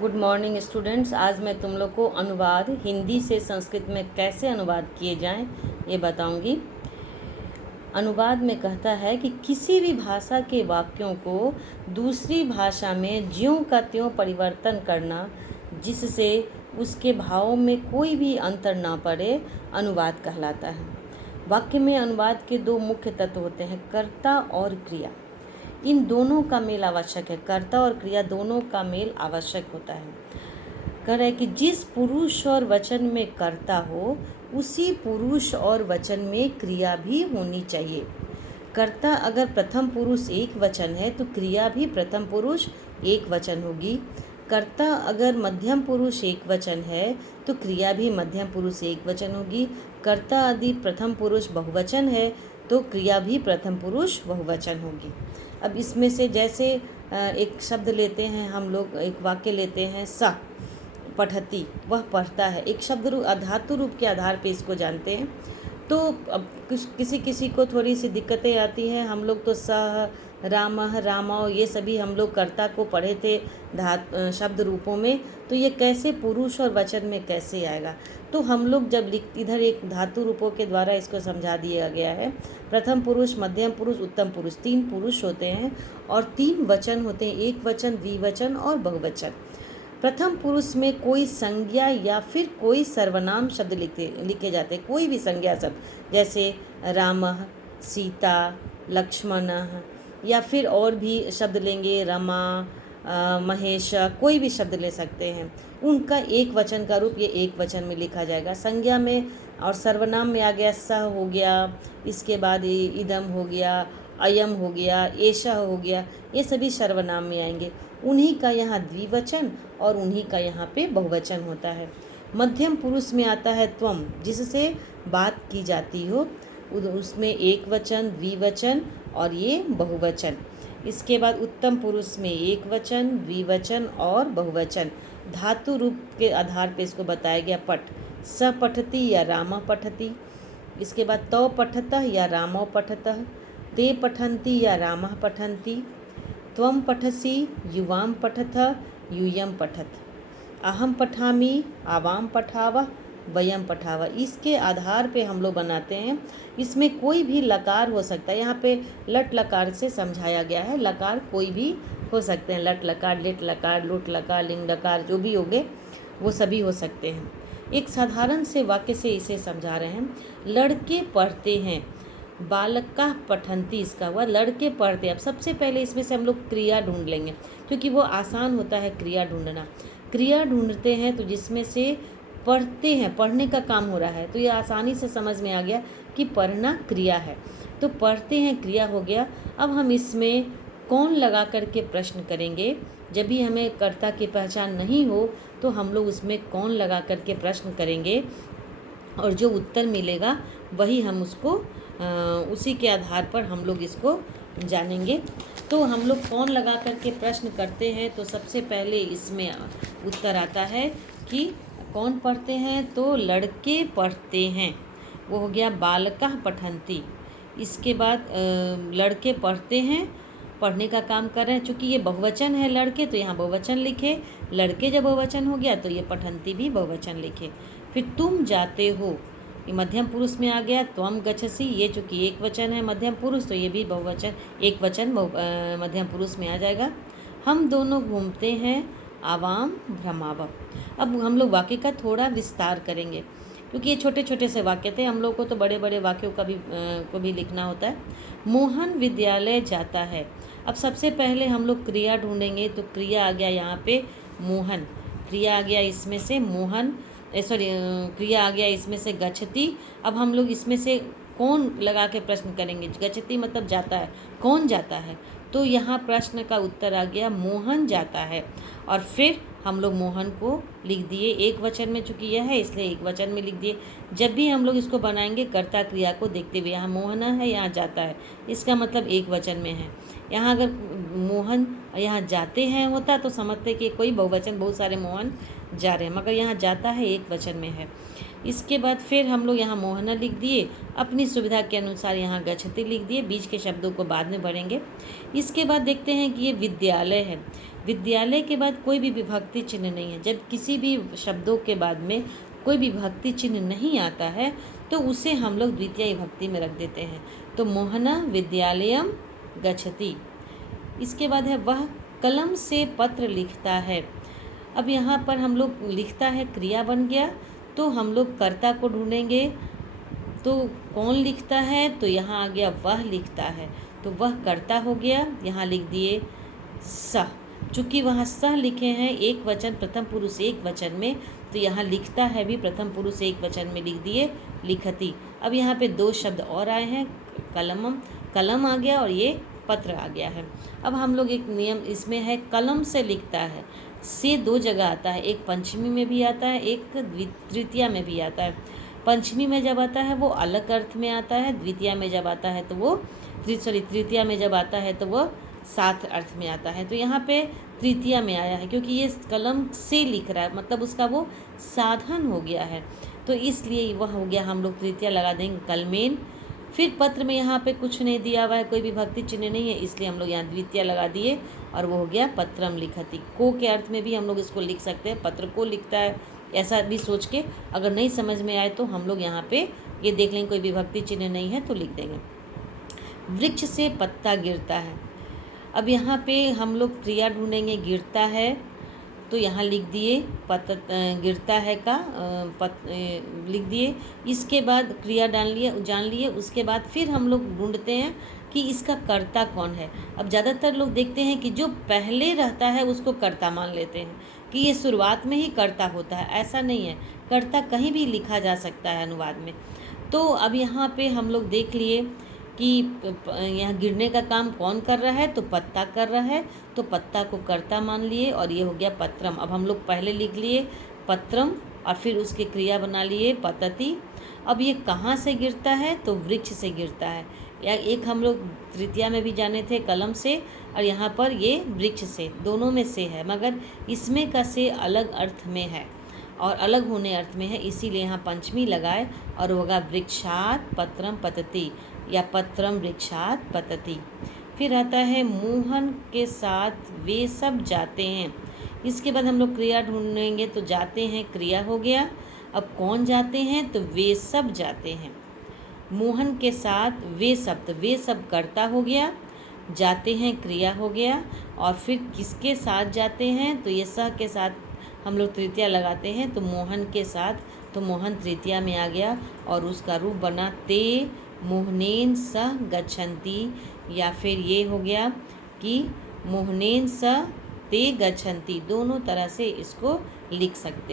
Good morning students. आज मैं तुम लोग को अनुवाद हिंदी से संस्कृत में कैसे अनुवाद किए जाएं ये बताऊंगी। अनुवाद में कहता है कि किसी भी भाषा के वाक्यों को दूसरी भाषा में ज्यों का त्यों परिवर्तन करना जिससे उसके भावों में कोई भी अंतर ना पड़े, अनुवाद कहलाता है। वाक्य में अनुवाद के दो मुख्य तत्व होते हैं, कर्ता और क्रिया। इन दोनों का मेल आवश्यक है। कर्ता और क्रिया दोनों का मेल आवश्यक होता है। कह रहा है कि जिस पुरुष और वचन में कर्ता हो उसी पुरुष और वचन में क्रिया भी होनी चाहिए। कर्ता अगर प्रथम पुरुष एक वचन है तो क्रिया भी प्रथम पुरुष एक वचन होगी। कर्ता अगर मध्यम पुरुष एक वचन है तो क्रिया भी मध्यम पुरुष एक वचन होगी। कर्ता यदि प्रथम पुरुष बहुवचन है तो क्रिया भी प्रथम पुरुष बहुवचन होगी। अब इसमें से जैसे एक शब्द लेते हैं हम लोग, एक वाक्य लेते हैं, स पठती, वह पढ़ता है। एक शब्द धातु रूप के आधार पे इसको जानते हैं। तो अब किसी किसी को थोड़ी सी दिक्कतें आती हैं। हम लोग तो सह, रामः, रामौ ये सभी हम लोग कर्ता को पढ़े थे शब्द रूपों में, तो ये कैसे पुरुष और वचन में कैसे आएगा। तो हम लोग जब इधर एक धातु रूपों के द्वारा इसको समझा दिया गया है। प्रथम पुरुष, मध्यम पुरुष, उत्तम पुरुष, तीन पुरुष होते हैं और तीन वचन होते हैं, एक वचन, द्विवचन और बहुवचन। प्रथम पुरुष में कोई संज्ञा या फिर कोई सर्वनाम शब्द लिखे जाते हैं, कोई भी संज्ञा शब्द, जैसे रामः, सीता, लक्ष्मणः, या फिर और भी शब्द लेंगे, रमा, महेश, कोई भी शब्द ले सकते हैं। उनका एक वचन का रूप ये एक वचन में लिखा जाएगा। संज्ञा में और सर्वनाम में आ गया सह हो गया, इसके बाद इदम हो गया, अयम हो गया, एषः हो गया, ये सभी सर्वनाम में आएंगे। उन्हीं का यहाँ द्विवचन और उन्हीं का यहाँ पे बहुवचन होता है। मध्यम पुरुष में आता है त्वम, जिससे बात की जाती हो, उसमें एक वचन, द्विवचन और ये बहुवचन। इसके बाद उत्तम पुरुष में एक वचन, द्विवचन और बहुवचन। धातु रूप के आधार पे इसको बताया गया। पठ, स पठती या रामः पठती। इसके बाद तौ पठतः या रामौ पठतः, ते पठन्ति या रामः पठन्ति, त्वं पठसि युवां पठतः यूयं पठत, अहम पठामि आवां पठावः वयम पठावा। इसके आधार पे हम लोग बनाते हैं। इसमें कोई भी लकार हो सकता है। यहाँ पे लट लकार से समझाया गया है। लकार कोई भी हो सकते हैं, लट लकार, लिट लकार, लुट लकार, लिंग लकार, जो भी होंगे वो सभी हो सकते हैं। एक साधारण से वाक्य से इसे समझा रहे हैं। लड़के पढ़ते हैं, बालका पठंती, इसका हुआ लड़के पढ़ते। अब सबसे पहले इसमें से हम लोग क्रिया ढूंढ लेंगे, क्योंकि वो आसान होता है क्रिया ढूंढना। क्रिया ढूंढते हैं तो जिसमें से पढ़ते हैं, पढ़ने का काम हो रहा है, तो ये आसानी से समझ में आ गया कि पढ़ना क्रिया है। तो पढ़ते हैं क्रिया हो गया। अब हम इसमें कौन लगा करके प्रश्न करेंगे। जब भी हमें कर्ता की पहचान नहीं हो तो हम लोग उसमें कौन लगा करके प्रश्न करेंगे और जो उत्तर मिलेगा वही हम उसको उसी के आधार पर हम लोग इसको जानेंगे। तो हम लोग कौन लगा करके प्रश्न करते हैं तो सबसे पहले इसमें उत्तर आता है कि कौन पढ़ते हैं, तो लड़के पढ़ते हैं, वो हो गया बालकः पठन्ति। इसके बाद लड़के पढ़ते हैं, पढ़ने का काम कर रहे हैं। चूँकि ये बहुवचन है लड़के, तो यहाँ बहुवचन लिखे। लड़के जब बहुवचन हो गया तो ये पठन्ति भी बहुवचन लिखे। फिर तुम जाते हो, ये मध्यम पुरुष में आ गया। त्वम गच्छसि, ये चूँकि एक वचन है मध्यम पुरुष, तो ये भी बहुवचन, एक वचन मध्यम पुरुष में आ जाएगा। हम दोनों घूमते हैं, आवाम भ्रमावः। अब हम लोग वाक्य का थोड़ा विस्तार करेंगे, क्योंकि ये छोटे छोटे से वाक्य थे। हम लोग को तो बड़े बड़े वाक्यों का भी लिखना होता है। मोहन विद्यालय जाता है। अब सबसे पहले हम लोग क्रिया ढूंढेंगे, तो क्रिया आ गया यहाँ पे मोहन, क्रिया आ गया इसमें से मोहन, क्रिया आ गया इसमें से गच्छति। अब हम लोग इसमें से कौन लगा के प्रश्न करेंगे। गच्छति मतलब जाता है, कौन जाता है, तो यहाँ प्रश्न का उत्तर आ गया मोहन जाता है। और फिर हम लोग मोहन को लिख दिए एक वचन में, चूँकि यह है इसलिए एक वचन में लिख दिए। जब भी हम लोग इसको बनाएंगे कर्ता क्रिया को देखते हुए, यहाँ मोहन है, यहाँ जाता है, इसका मतलब एक वचन में है। यहाँ अगर मोहन यहाँ जाते हैं होता तो समझते कि कोई बहुवचन, बहुत सारे मोहन जा रहे हैं, मगर यहाँ जाता है एक वचन में है। इसके बाद फिर हम लोग यहाँ मोहना लिख दिए, अपनी सुविधा के अनुसार यहाँ गच्छति लिख दिए, बीच के शब्दों को बाद में भरेंगे। इसके बाद देखते हैं कि ये विद्यालय है। विद्यालय के बाद कोई भी विभक्ति चिन्ह नहीं है। जब किसी भी शब्दों के बाद में कोई विभक्ति चिन्ह नहीं आता है तो उसे हम लोग द्वितीय विभक्ति में रख देते हैं। तो मोहना विद्यालयम गच्छति। इसके बाद है वह कलम से पत्र लिखता है। अब यहाँ पर हम लोग लिखता है क्रिया बन गया, तो हम लोग कर्ता को ढूंढेंगे। तो कौन लिखता है, तो यहाँ आ गया वह लिखता है, तो वह कर्ता हो गया। यहाँ लिख दिए सह। चूँकि वहाँ सह लिखे हैं एक वचन प्रथम पुरुष एक वचन में, तो यहाँ लिखता है भी प्रथम पुरुष एक वचन में लिख दिए लिखती। अब यहाँ पे दो शब्द और आए हैं, कलमम, कलम आ गया और ये पत्र आ गया है। अब हम लोग एक नियम इसमें है, कलम से लिखता है, से दो जगह आता है, एक पंचमी में भी आता है, एक तृतीया में भी आता है। पंचमी में जब आता है वो अलग अर्थ में आता है, द्वितीया में जब आता है तो वो तृतीया में जब आता है तो वो साथ अर्थ में आता है। तो यहाँ पे तृतीया में आया है क्योंकि ये कलम से लिख रहा है, मतलब उसका वो साधन हो गया है, तो इसलिए वह हो गया, हम लोग तृतीया लगा देंगे कलमेन। फिर पत्र में यहाँ पे कुछ नहीं दिया हुआ है, कोई विभक्ति चिन्ह नहीं है, इसलिए हम लोग यहाँ द्वितीया लगा दिए और वो हो गया पत्रम लिखति। को के अर्थ में भी हम लोग इसको लिख सकते हैं, पत्र को लिखता है, ऐसा भी सोच के। अगर नहीं समझ में आए तो हम लोग यहाँ पे ये देख लेंगे कोई विभक्ति चिन्ह नहीं है तो लिख देंगे। वृक्ष से पत्ता गिरता है। अब यहाँ पे हम लोग क्रिया ढूंढेंगे, गिरता है, तो यहाँ लिख दिए गिरता है का लिख दिए। इसके बाद क्रिया जान लिए, उसके बाद फिर हम लोग ढूंढते हैं कि इसका कर्ता कौन है। अब ज़्यादातर लोग देखते हैं कि जो पहले रहता है उसको कर्ता मान लेते हैं कि ये शुरुआत में ही कर्ता होता है, ऐसा नहीं है, कर्ता कहीं भी लिखा जा सकता है अनुवाद में। तो अब यहाँ पे हम लोग देख लिए कि यहाँ गिरने का काम कौन कर रहा है, तो पत्ता कर रहा है, तो पत्ता को कर्ता मान लिए और ये हो गया पत्रम। अब हम लोग पहले लिख लिए पत्रम और फिर उसकी क्रिया बना लिए पतति। अब ये कहाँ से गिरता है, तो वृक्ष से गिरता है, या एक हम लोग तृतीया में भी जाने थे कलम से, और यहाँ पर ये वृक्ष से, दोनों में से है, मगर इसमें का से अलग अर्थ में है और अलग होने अर्थ में है, इसीलिए यहाँ पंचमी लगाए और होगा वृक्षात पत्रम पतति या पत्रम वृक्षात पतति। फिर आता है मोहन के साथ वे सब जाते हैं। इसके बाद हम लोग क्रिया ढूंढेंगे, तो जाते हैं क्रिया हो गया। अब कौन जाते हैं, तो वे सब जाते हैं। मोहन के साथ वे सब, तो वे सब कर्ता हो गया, जाते हैं क्रिया हो गया, और फिर किसके साथ जाते हैं, तो ये सह के साथ हम लोग तृतीया लगाते हैं, तो मोहन के साथ, तो मोहन तृतीया में आ गया और उसका रूप बना ते मोहनेन सह गच्छन्ति, या फिर ये हो गया कि मोहनेन सह ते गच्छन्ति, दोनों तरह से इसको लिख सकते।